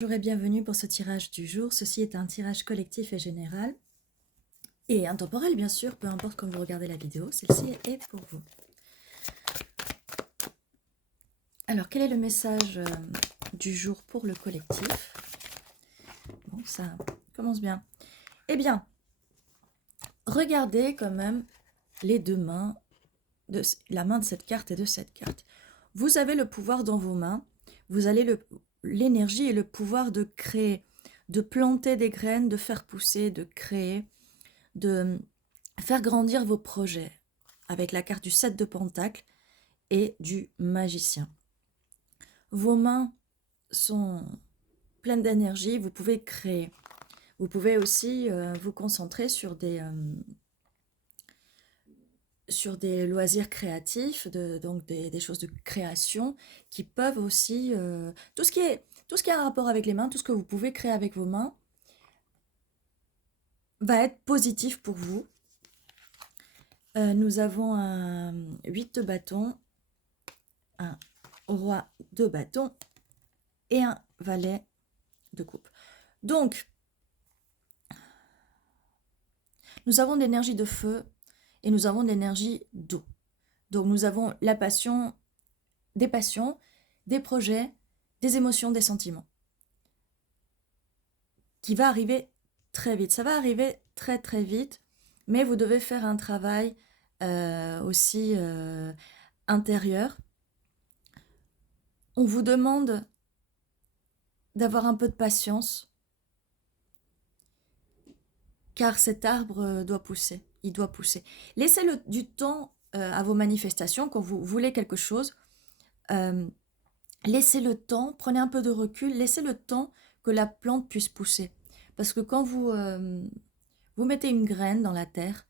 Bonjour et bienvenue pour ce tirage du jour. Ceci est un tirage collectif et général et intemporel bien sûr, peu importe quand vous regardez la vidéo, celle-ci est pour vous. Alors quel est le message du jour pour le collectif? Bon, ça commence bien. Eh bien, regardez quand même les deux mains, la main de cette carte et de cette carte. Vous avez le pouvoir dans vos mains, vous avez l'énergie et le pouvoir de créer, de planter des graines, de faire pousser, de créer, de faire grandir vos projets avec la carte du 7 de Pentacle et du Magicien. Vos mains sont pleines d'énergie, vous pouvez créer. Vous pouvez aussi vous concentrer sur des loisirs créatifs, donc des choses de création qui peuvent aussi... tout ce qui a un rapport avec les mains, tout ce que vous pouvez créer avec vos mains va être positif pour vous. Nous avons un 8 de bâton, un roi de bâton et un valet de coupe. Donc, nous avons de l'énergie de feu et nous avons de l'énergie d'eau. Donc, nous avons la passion, des projets, des émotions, des sentiments qui va arriver très vite. Ça va arriver très très vite, mais vous devez faire un travail aussi intérieur. On vous demande d'avoir un peu de patience, car cet arbre doit pousser, il doit pousser. Laissez du temps à vos manifestations quand vous voulez quelque chose. Laissez le temps, prenez un peu de recul, laissez le temps que la plante puisse pousser. Parce que quand vous mettez une graine dans la terre,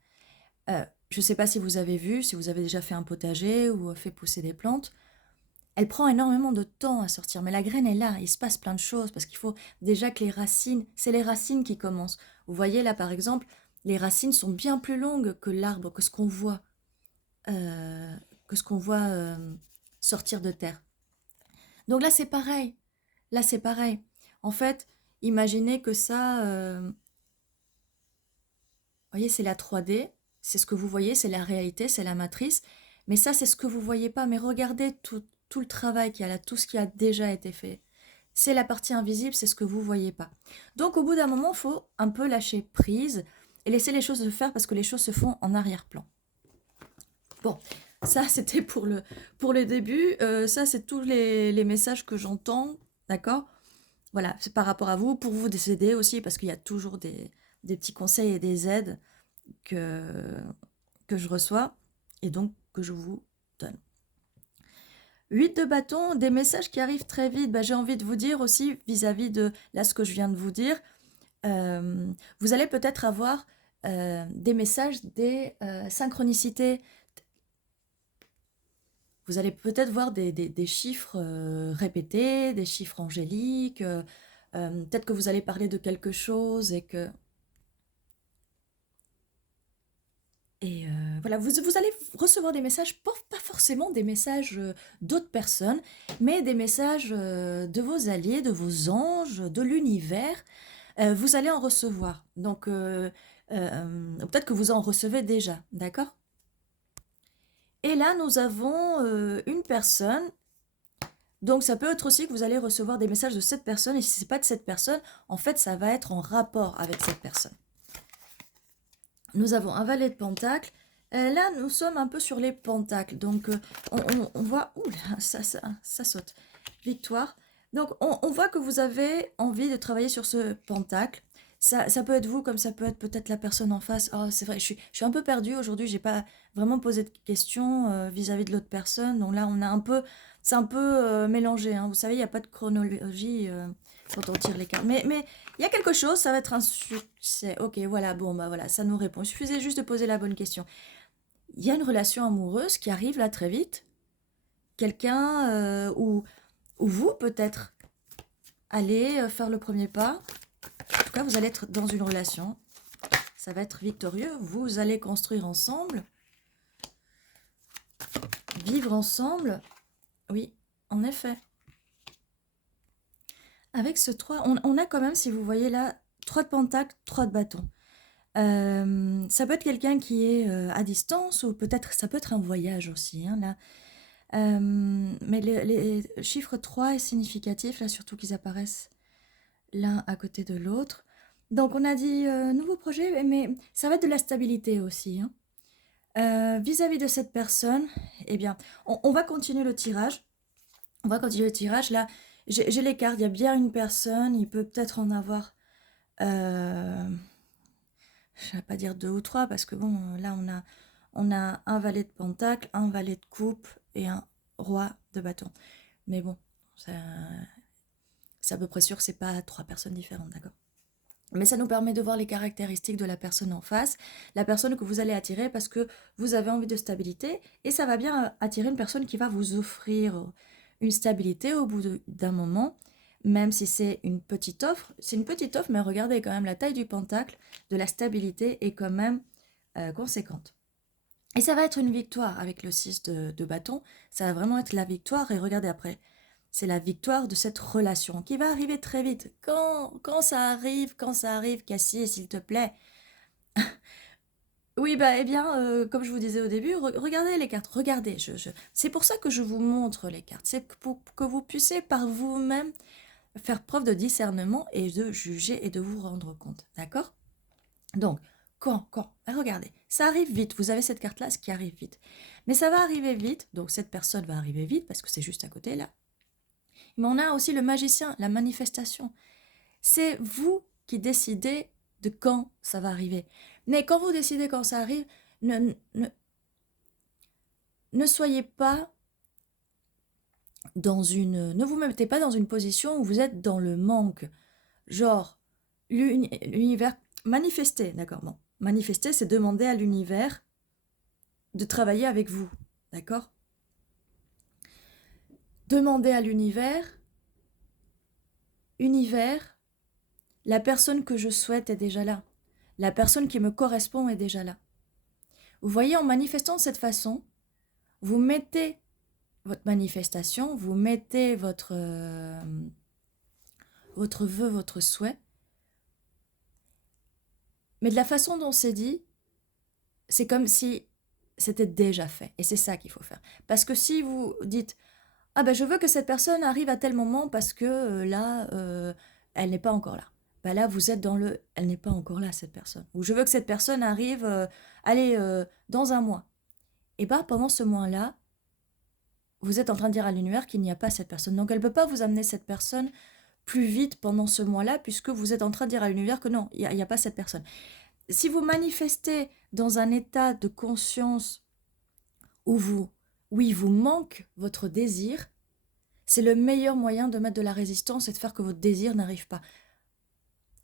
je ne sais pas si vous avez vu, si vous avez déjà fait un potager ou fait pousser des plantes, elle prend énormément de temps à sortir, mais la graine est là, il se passe plein de choses, parce qu'il faut déjà que les racines, c'est les racines qui commencent. Vous voyez là par exemple, les racines sont bien plus longues que l'arbre, que ce qu'on voit, euh, sortir de terre. Donc là c'est pareil, En fait, imaginez que ça, vous voyez, c'est la 3D, c'est ce que vous voyez, c'est la réalité, c'est la matrice, mais ça c'est ce que vous voyez pas, mais regardez tout le travail qu'il y a là, tout ce qui a déjà été fait. C'est la partie invisible, c'est ce que vous voyez pas. Donc au bout d'un moment, il faut un peu lâcher prise et laisser les choses se faire parce que les choses se font en arrière-plan. Bon, ça c'était pour le début. Ça c'est tous les messages que j'entends, d'accord? Voilà, c'est par rapport à vous, pour vous aider aussi, parce qu'il y a toujours des petits conseils et des aides que, que je reçois et donc que je vous donne. 8 de bâton, des messages qui arrivent très vite. Bah, j'ai envie de vous dire aussi, vis-à-vis de là ce que je viens de vous dire, vous allez peut-être avoir des messages, des synchronicités. Vous allez peut-être voir des chiffres répétés, des chiffres angéliques. Peut-être que vous allez parler de quelque chose et que... Et voilà, vous allez recevoir des messages, pas forcément des messages d'autres personnes, mais des messages de vos alliés, de vos anges, de l'univers. Vous allez en recevoir. Donc, peut-être que vous en recevez déjà, d'accord? Et là, nous avons une personne. Donc, ça peut être aussi que vous allez recevoir des messages de cette personne. Et si ce n'est pas de cette personne, en fait, ça va être en rapport avec cette personne. Nous avons un valet de pentacle. Là, nous sommes un peu sur les pentacles. Donc, on voit... Ouh là, ça saute. Victoire. Donc, on voit que vous avez envie de travailler sur ce pentacle. Ça peut être vous, comme ça peut être peut-être la personne en face. Oh, c'est vrai, je suis un peu perdue aujourd'hui. J'ai pas vraiment posé de questions vis-à-vis de l'autre personne. Donc là, on a un peu... C'est un peu mélangé. Hein. Vous savez, il n'y a pas de chronologie quand on tire les cartes. Mais il y a quelque chose, ça va être un succès. Ok, voilà, bon, bah voilà, ça nous répond. Il suffisait juste de poser la bonne question. Il y a une relation amoureuse qui arrive là très vite. Quelqu'un ou vous, peut-être, allez faire le premier pas. En tout cas, vous allez être dans une relation. Ça va être victorieux. Vous allez construire ensemble. Vivre ensemble. Oui, en effet. avec ce 3, on a quand même, si vous voyez là, 3 de pentacle, 3 de bâton. Ça peut être quelqu'un qui est à distance ou peut-être ça peut être un voyage aussi, hein, là. Mais les chiffres 3 est significatif, là, surtout qu'ils apparaissent l'un à côté de l'autre. Donc on a dit nouveau projet, mais ça va être de la stabilité aussi, hein. Vis-à-vis de cette personne, eh bien, on va continuer le tirage. On va continuer le tirage. Là, j'ai les cartes. Il y a bien une personne. Il peut peut-être en avoir, je ne vais pas dire 2 ou 3, parce que bon, là, on a un valet de pentacle, un valet de coupe et un roi de bâton. Mais bon, c'est à peu près sûr que c'est pas 3 personnes différentes, d'accord? Mais ça nous permet de voir les caractéristiques de la personne en face, la personne que vous allez attirer parce que vous avez envie de stabilité et ça va bien attirer une personne qui va vous offrir une stabilité au bout d'un moment, même si c'est une petite offre. C'est une petite offre, mais regardez quand même la taille du pentacle, de la stabilité est quand même conséquente. Et ça va être une victoire avec le 6 de bâton, ça va vraiment être la victoire et regardez après. C'est la victoire de cette relation qui va arriver très vite. Quand ça arrive, Cassie, s'il te plaît. Oui, bah, eh bien, comme je vous disais au début, regardez les cartes, regardez. C'est pour ça que je vous montre les cartes. C'est pour que vous puissiez par vous-même faire preuve de discernement et de juger et de vous rendre compte. D'accord? Donc, regardez, ça arrive vite. Vous avez cette carte-là, ce qui arrive vite. Mais ça va arriver vite. Donc, cette personne va arriver vite parce que c'est juste à côté là. Mais on a aussi le magicien, la manifestation. C'est vous qui décidez de quand ça va arriver. Mais quand vous décidez quand ça arrive, ne soyez pas ne vous mettez pas dans une position où vous êtes dans le manque. Genre, l'univers, manifester, d'accord, bon. Manifester, c'est demander à l'univers de travailler avec vous, d'accord? Demander à l'univers, la personne que je souhaite est déjà là. La personne qui me correspond est déjà là. Vous voyez, en manifestant de cette façon, vous mettez votre manifestation, vous mettez votre vœu, votre souhait, mais de la façon dont c'est dit, c'est comme si c'était déjà fait. Et c'est ça qu'il faut faire. Parce que si vous dites « Ah ben je veux que cette personne arrive à tel moment parce que là, elle n'est pas encore là. » Ben là, vous êtes dans le « Elle n'est pas encore là, cette personne. » Ou « Je veux que cette personne arrive, dans un mois. » Et bien pendant ce mois-là, vous êtes en train de dire à l'univers qu'il n'y a pas cette personne. Donc elle ne peut pas vous amener cette personne plus vite pendant ce mois-là, puisque vous êtes en train de dire à l'univers que non, il n'y a pas cette personne. Si vous manifestez dans un état de conscience où vous manque votre désir, c'est le meilleur moyen de mettre de la résistance et de faire que votre désir n'arrive pas.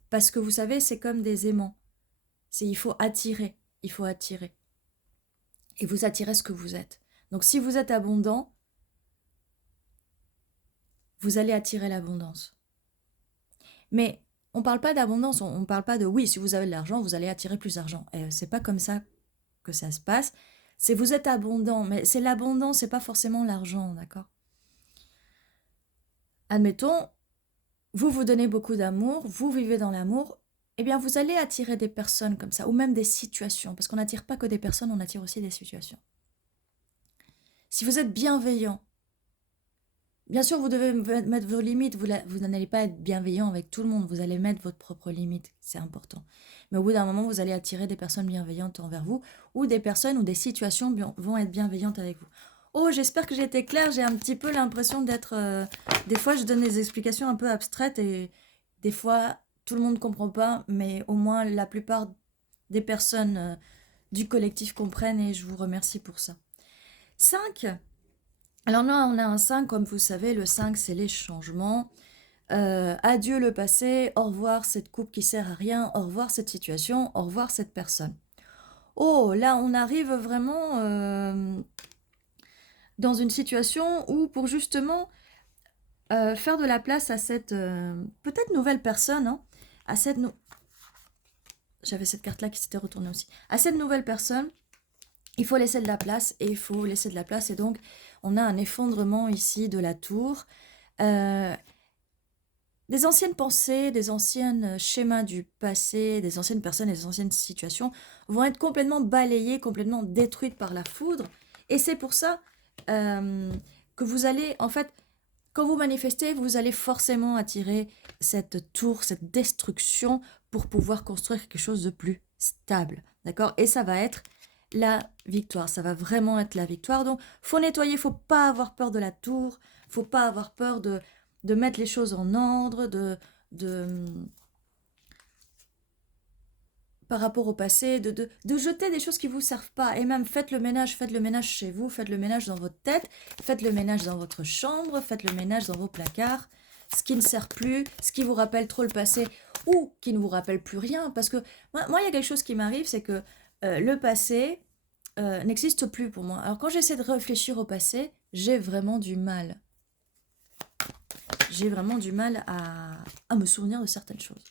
Parce que vous savez, c'est comme des aimants. Il faut attirer, il faut attirer. Et vous attirez ce que vous êtes. Donc si vous êtes abondant, vous allez attirer l'abondance. Mais on ne parle pas d'abondance, on ne parle pas de oui, si vous avez de l'argent, vous allez attirer plus d'argent. C'est pas comme ça que ça se passe. C'est vous êtes abondant, mais c'est l'abondance, c'est pas forcément l'argent, d'accord? Admettons, vous donnez beaucoup d'amour, vous vivez dans l'amour, eh bien vous allez attirer des personnes comme ça, ou même des situations, parce qu'on n'attire pas que des personnes, on attire aussi des situations. Si vous êtes bienveillant, bien sûr, vous devez mettre vos limites. Vous n'allez pas être bienveillant avec tout le monde. Vous allez mettre votre propre limite. C'est important. Mais au bout d'un moment, vous allez attirer des personnes bienveillantes envers vous ou des personnes ou des situations vont être bienveillantes avec vous. Oh, j'espère que j'ai été claire. J'ai un petit peu l'impression d'être... des fois, je donne des explications un peu abstraites et des fois, tout le monde ne comprend pas. Mais au moins, la plupart des personnes du collectif comprennent et je vous remercie pour ça. 5. Alors là, on a un 5, comme vous savez, le 5, c'est les changements. Adieu le passé, au revoir cette coupe qui sert à rien, au revoir cette situation, au revoir cette personne. Oh, là, on arrive vraiment dans une situation où, pour justement faire de la place à cette peut-être nouvelle personne, hein, à cette j'avais cette carte-là qui s'était retournée aussi. À cette nouvelle personne, il faut laisser de la place et il faut laisser de la place. Et donc, on a un effondrement ici de la tour. des anciennes pensées, des anciens schémas du passé, des anciennes personnes et des anciennes situations vont être complètement balayées, complètement détruites par la foudre. Et c'est pour ça que vous allez, en fait, quand vous manifestez, vous allez forcément attirer cette tour, cette destruction pour pouvoir construire quelque chose de plus stable. D'accord? Et ça va être la victoire. Ça va vraiment être la victoire. Donc, faut nettoyer, faut pas avoir peur de la tour, faut pas avoir peur de mettre les choses en ordre, de par rapport au passé, de jeter des choses qui ne vous servent pas. Et même faites le ménage chez vous, faites le ménage dans votre tête, faites le ménage dans votre chambre, faites le ménage dans vos placards. Ce qui ne sert plus, ce qui vous rappelle trop le passé ou qui ne vous rappelle plus rien. Parce que moi il y a quelque chose qui m'arrive, c'est que le passé n'existe plus pour moi. Alors quand j'essaie de réfléchir au passé, j'ai vraiment du mal. J'ai vraiment du mal à me souvenir de certaines choses.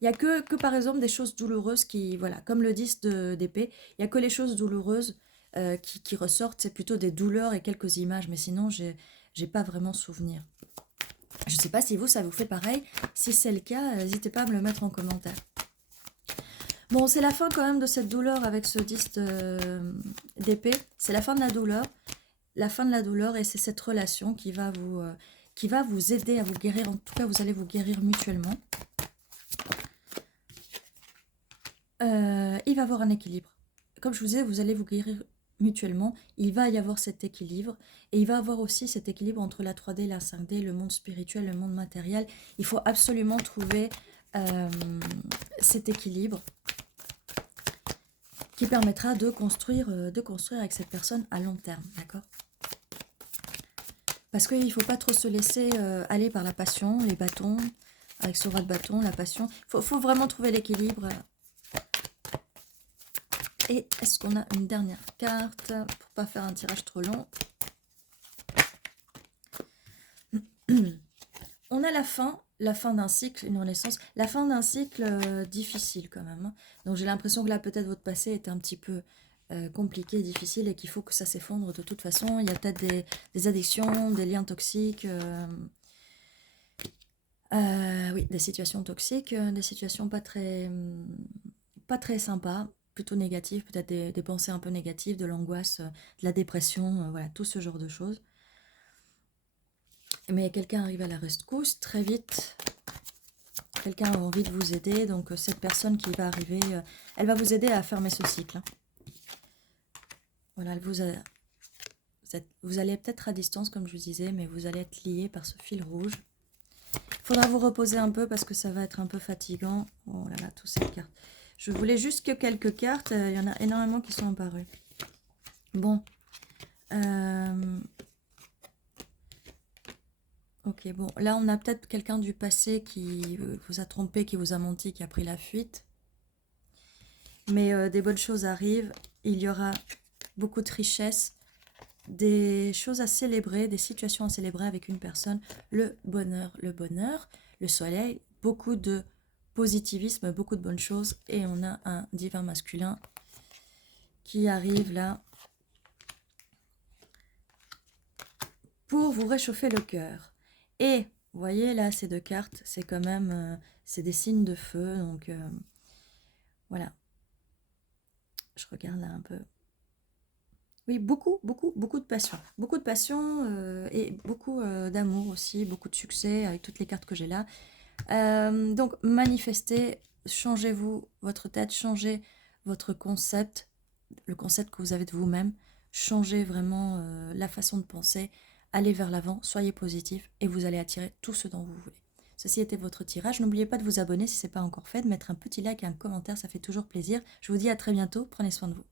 Il n'y a que par exemple des choses douloureuses qui, voilà, comme le 10 d'épée, il n'y a que les choses douloureuses qui ressortent, c'est plutôt des douleurs et quelques images, mais sinon, j'ai pas vraiment souvenir. Je ne sais pas si vous, ça vous fait pareil. Si c'est le cas, n'hésitez pas à me le mettre en commentaire. Bon, c'est la fin quand même de cette douleur avec ce 10 d'épée. C'est la fin de la douleur. La fin de la douleur, et c'est cette relation qui va vous aider à vous guérir. En tout cas, vous allez vous guérir mutuellement. Il va y avoir un équilibre. Comme je vous disais, vous allez vous guérir mutuellement. Il va y avoir cet équilibre. Et il va y avoir aussi cet équilibre entre la 3D, la 5D, le monde spirituel, le monde matériel. Il faut absolument trouver cet équilibre qui permettra de construire avec cette personne à long terme. D'accord ? Parce qu'il ne faut pas trop se laisser aller par la passion, les bâtons, avec ce roi de bâton, la passion. Il faut vraiment trouver l'équilibre. Et est-ce qu'on a une dernière carte pour pas faire un tirage trop long? On a la fin d'un cycle, une renaissance, la fin d'un cycle difficile quand même. Donc j'ai l'impression que là peut-être votre passé était un petit peu compliqué, difficile et qu'il faut que ça s'effondre de toute façon. Il y a peut-être des addictions, des liens toxiques, oui, des situations toxiques, des situations pas très sympas, plutôt négatives, peut-être des pensées un peu négatives, de l'angoisse, de la dépression, voilà, tout ce genre de choses. Mais quelqu'un arrive à la rescousse très vite. Quelqu'un a envie de vous aider, donc cette personne qui va arriver, elle va vous aider à fermer ce cycle. Voilà, vous allez peut-être à distance, comme je vous disais, mais vous allez être liés par ce fil rouge. Il faudra vous reposer un peu parce que ça va être un peu fatigant. Oh là là, toutes ces cartes. Je voulais juste que quelques cartes, il y en a énormément qui sont apparues. Bon. Ok, bon, là on a peut-être quelqu'un du passé qui vous a trompé, qui vous a menti, qui a pris la fuite. Mais des bonnes choses arrivent, il y aura beaucoup de richesse, des choses à célébrer, des situations à célébrer avec une personne, le bonheur, le soleil, beaucoup de positivisme, beaucoup de bonnes choses. Et on a un divin masculin qui arrive là pour vous réchauffer le cœur. Et vous voyez là, ces deux cartes, c'est quand même, c'est des signes de feu, donc voilà. Je regarde là un peu. Oui, beaucoup de passion. Beaucoup de passion et beaucoup d'amour aussi, beaucoup de succès avec toutes les cartes que j'ai là. Donc, manifestez, changez-vous votre tête, changez votre concept, le concept que vous avez de vous-même. Changez vraiment la façon de penser. Allez vers l'avant, soyez positif et vous allez attirer tout ce dont vous voulez. Ceci était votre tirage. N'oubliez pas de vous abonner si ce n'est pas encore fait, de mettre un petit like et un commentaire, ça fait toujours plaisir. Je vous dis à très bientôt, prenez soin de vous.